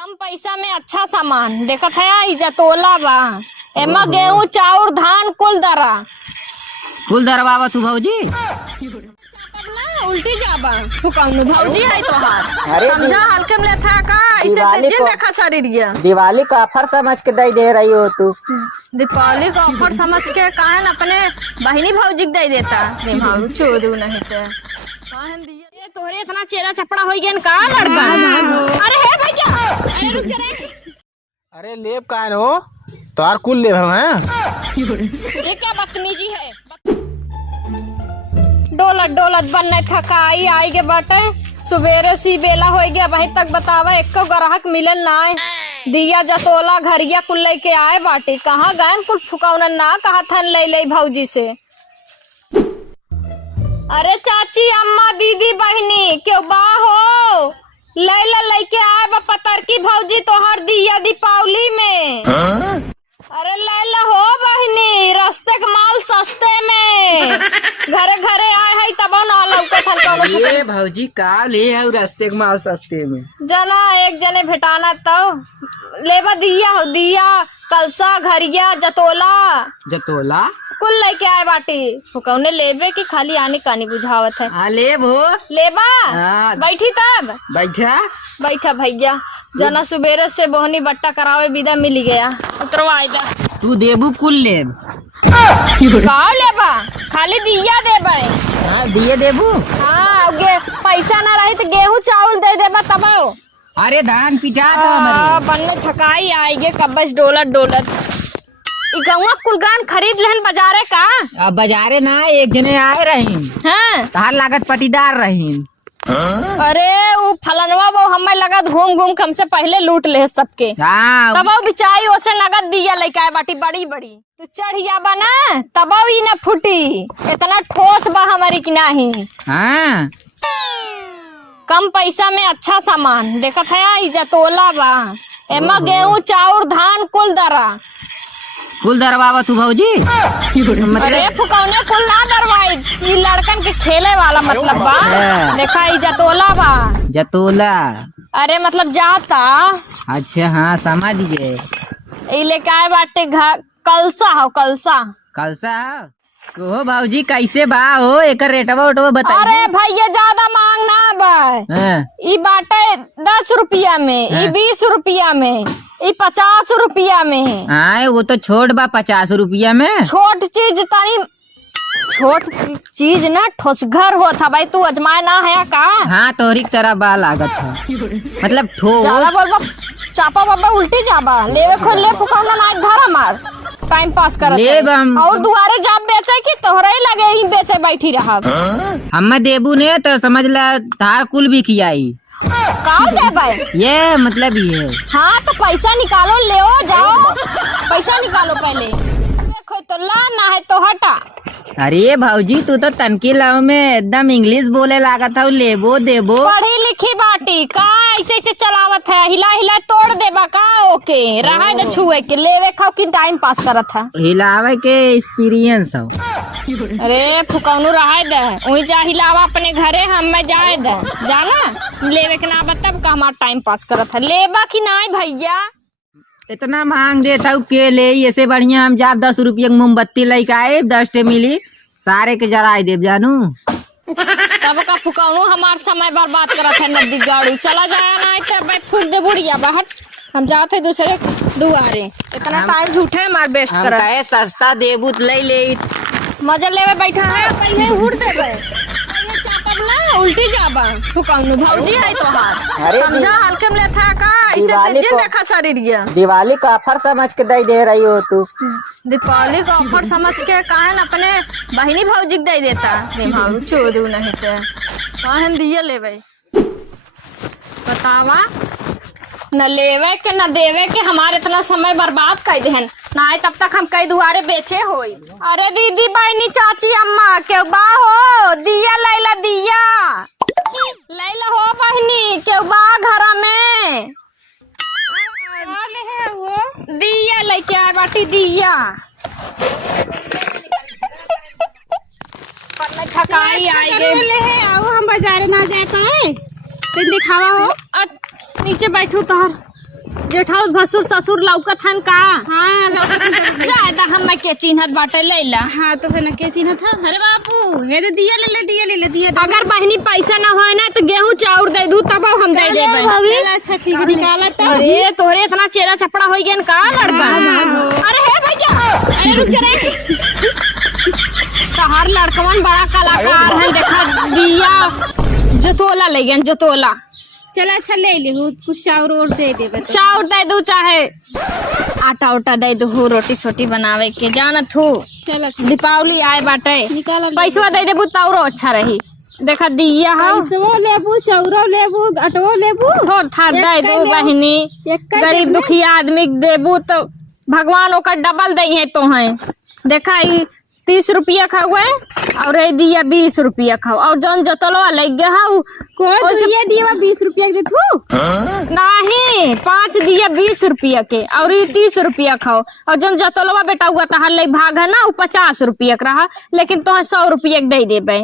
कम पैसा में अच्छा सामान देखत है। जतोला बा एमा गेहूं चाउर धान कुल दरवावा तू भौजी उल्टी जाबा तू कौन भौजी है तोहार। अरे समझा हल्के में था का इसे दिवाली को देखा शरीरिया दिवाली का ऑफर समझ के दे रही हो तू। दीपावली का ऑफर समझ के काहन अपने बहिनी भौजी के दे देता भाऊ चोदू नहीं ते काहन दिया ये तोहरे इतना चेहरा चपड़ा हो गया का लड़का। अरे हे भैया अरे रुक जा रे। अरे लेब काहे हो तोहार कुल लेब है। ये क्या बदतमीजी है। डोलत डोलत बनने थकाई आई के बाटे सुबेरे सी बेला हो गया वही तक बतावा एक ग्राहक मिलल ना दिया जतोला घरिया कुल लेके आए बाटी कहाँ गए कुल फुकौना ना कहा थन ले भौजी से। अरे चाची अम्मा दीदी बहनी क्यों बा हो लैला लेके आए बा पतर की भौजी तोहर दिया दीपावली में। अरे लैला हो बहनी रस्ते के माल सस्ते में घरे घरे आए है तब ना लौकत ये भौजी का ले आउ रास्ते के माल सस्ते में जना एक जने भेटाना तो लेबा दिया हो दिया कलसा घरिया जतोला कुल लेके आए बाटी फुकौने लेबे की खाली आने कानी बुझावत है। लेब हो लेबा हाँ। बैठी तब बैठा भैया जना सुबेरे से बोहनी बट्टा करावे विदा मिल गया उतरवा जा तू देबू कुल लेब का लेबा खाली दिया देबे। दिए देबू हाँ पैसा ना रही तो गेहूं चावल दे देबा तब अरे धान पिटा तो हमारे बनने थकाई आएगे कब्बज डोलत गौवा कुलगान खरीद लेहन बाजारे का। अब बाजारे ना एक जने आए रही हाँ तार लागत पटीदार रही। अरे वो फलनवा वो हमें लगत घूम हमसे पहले लूट ले सबके तब बिचाई ओसे नगद दिया लेके आए बाटी बड़ी तू चढ़िया बना तब ही न फूटी इतना ठोस बा हमारी की नहीं। हाँ कम पैसा में अच्छा सामान देखत है। जतोला बा एमा गेहूं चाउर धान कुल दरवावा तू भौजी अरे फुकौने कुल ना दरवाई ये लड़कन के खेले वाला मतलब बा देखा जतोला अरे मतलब जाता। अच्छा हाँ समझ गए ये लेके आए बाटे कलसा हो भौजी कैसे बा हो एक रेटवा उठवा बता। अरे भैया ज्यादा मांग ना बा ई बाटे 10 रुपया में ई 20 रुपया में ई 50 रुपया में। हाँ वो तो छोट बा 50 रुपया में छोट चीज ना ठोसघर होता भाई तू अजमाए ना है का। हाँ तोहरी तरह बा लागत है मतलब ज्यादा बोलबा चापा बाबा उल्टी जाबा लेवे खोल ले फुकौना ना धरा मार टाइम पास कर और दुआरे जाब बेचे की तोहरे लगे ही बेचे बैठी रहा। हम देबू ने तो समझ ला तार कुल भी खियाई का देबे ये मतलब ये। हाँ तो पैसा निकालो ले जाओ पैसा निकालो पहले देखो तो ला ना है तो हटा। अरे भौजी तू तो तनकी लाव में एकदम इंग्लिश बोले लागत है लेबो देबो पढ़ी लिखी बाटी का ऐसे चलावत है हिला तोड़ देबा का ओके रहा दे छुए के लेवे खाओ की टाइम पास करत है हिलावे के एक्सपीरियंस हो। अरे फुकौनू रहा दे वही जा हिलावा अपने घरे हम जाए दे जाना लेवे के ना बताब का हमारा टाइम पास करत है लेबा की ना भैया इतना मांग देता हूँ के ले ऐसे बढ़िया हम जाब 10 रुपया मोमबत्ती लेके आए 10 मिली सारे के जराए देव जानू तब का फुकौनू हमार समय बर्बाद करत है नदी गाड़ू चला जाया ना तब फूक दे बुढ़िया बाहर हम जाते दूसरे दुआरे इतना टाइम झूठे मार बेस्ट करत है सस्ता देबू ले मजा लेवे बैठा है पहले उड़ देबे ना उल्टी जाबा फुकौनू भौजी है तोहार। समझा हल्के में था का इसे देखा शरीरिया दिवाली का ऑफर समझ के दे रही हो तू। दीपावली का ऑफर समझ के काहन अपने बहिनी भौजी के दे देता भाऊ चोदू नहीं ते काहन दिया लेवे बतावा न लेवे के न देवे के हमारे इतना समय बर्बाद कर देहन ना तब तक हम कई दुआरे बेचे होई। अरे दीदी बहनी चाची अम्मा के बा हो दिया लैला हो बहनी के बा घर में दिया लेके आए बाटी दिया थकाई आई गए आओ हम बाजार ना जाए पाए दिखावा हो नीचे बैठू तोहर जेठाउस भसुर ससुर लौकत हन का? हाँ ज्यादा हम के चिन्हत बाटे लैला। हाँ तो फिर के चिन्ह था। अरे बापू ये तो दिया ले दिया। अगर बहनी पैसा न हो ना तो गेहूं चाउर दे दू तब हम दे देबे। अच्छा ठीक है निकाला तो। अरे तोहरे इतना चेहरा चपड़ा हो गया का लड़का? अरे हे भैया अरे रुक जा रे। तहार लड़कवन बड़ा कलाकार है, देखा दिया जोतोला ले गया जोतोला। चला अच्छा ले ले कुछ चाउर और दे दे। चाउर दे दू चाहे आटा उटा दे दू, रोटी सोटी बनावे के जानत हूँ। चला दीपावली आए बाटे, निकाला पैसा दे देबू तौरो अच्छा रही। देखा दिया हो पैसो लेबू चाउरो लेबू अटवो लेबू थोड़ थार दे दू बहनी। गरीब दुखिया आदमी देबू तो भगवान ओकर डबल दे है तो है। देखा 30 रुपया खाओ और दिया 20 रुपया खाओ और जौन जोतलवा लग गया ये दिया 20 रुपया दे तू नहीं 5 दिया 20 रुपया के और 30 रुपया खाओ और जौन जोतलवा बेटा हुआ तहार ले भाग है ना वो 50 रुपया का रहा, लेकिन तो 100 रुपया दे देबे।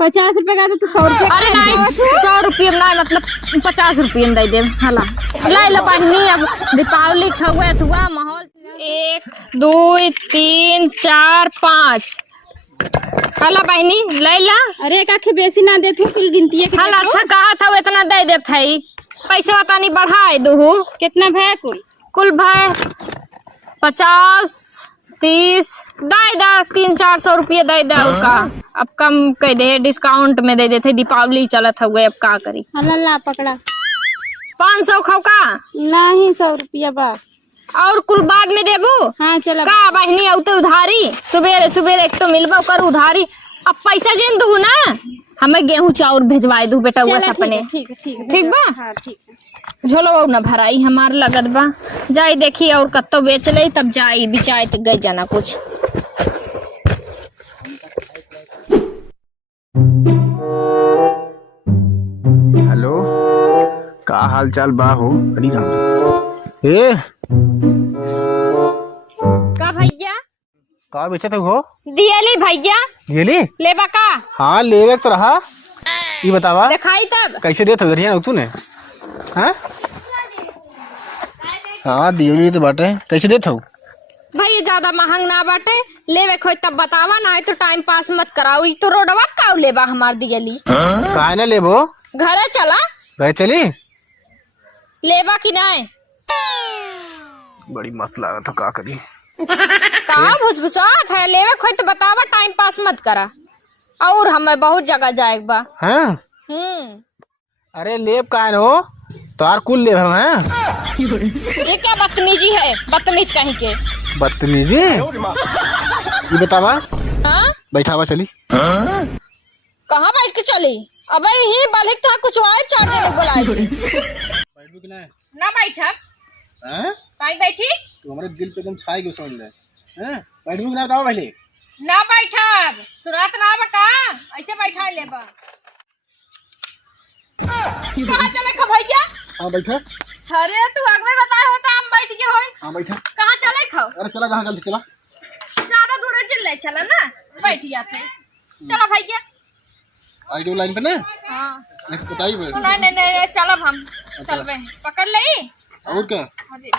50 रुपया का तो 100 रुपया। अरे नहीं 100 रुपया ना मतलब 50 रुपया दे दे। हला ला ला बहनी अब दीपावली खहुआ हुआ माहौल 1 2 3 4 5 हला बहनी ले ला। अरे काखे बेसी ना दे तू कुल गिनती है। हला अच्छा कहा था इतना दे दे थई पैसा तानी बढ़ाए दू। कितना भाई कुल भाई 50 30 दे दा 300-400 रुपया दे दा का। अब कम कह दे डिस्काउंट में दे देते, दीपावली चलत हुए अब का करी। हला ला पकड़ा 500 खाओ का नहीं 100 रुपया बा और कुल बाद में देबू। हाँ चला का बहनी औते उधारी सुबेरे सुबेरे एक तो मिलबो कर उधारी। अब पैसा जेन दू ना हमें गेहूं चाउर भेजवाए दू बेटा हुआ सपने। ठीक बा हाँ ठीक है। झोलो और न भराई हमार लगत बा जाई देखी और कत्तो बेच ले तब जाई बिचाए तो गई जाना कुछ। हेलो का हाल चाल बा हो? अरे राम ए का भैया का बेचत हो? दियली भैया गेली लेबा का? हाँ लेवे तो रहा। ये बतावा दिखाई तब कैसे देत हो गरिया तूने? हाँ हाँ दियली तो बाटे कैसे देत हो? भाई ज्यादा महंग ना बाटे लेवे खोई तब बतावा ना है तो टाइम पास मत कराओ। ई तो रोडवा का लेबा हमार दियली काहे ना लेबो? घरे चला घर चली लेबा की नहीं बड़ी मस्त लागत हो का करी। कहाँ भुसभुसात है लेवे खोई तो बतावा टाइम पास मत करा और हमें बहुत जगह जाए बा। हाँ अरे लेब काहे हो तार कुल लेब हम हैं। ये क्या बदतमीजी है? बदतमीज कहीं के बदतमीजी ये बतावा। हाँ बैठावा चली कहाँ बैठ के चली? अबे ही बालिक था कुछ आए चार्जर बुलाए बैठू कि नहीं? ना बैठा हैं काई बैठी तो हमारे दिल पे एकदम छाई गई समझ ले। हैं बैठू कि नहीं बताओ पहले। ना बैठा सुनात ना बका ऐसे बैठा लेबा। कहाँ चले खा भैया? हाँ बैठा। अरे तू अगवे बताए होता हम बैठ के होई। हाँ बैठा। कहाँ चले खाओ? अरे चला जहाँ जल्दी चला। ज्यादा दूर चल ले चला ना बैठ जाते। चलो भैया आइडियो लाइन पे ना हाँ बताइए नहीं चलब हम चलबे पकड़ ले और क्या। अरे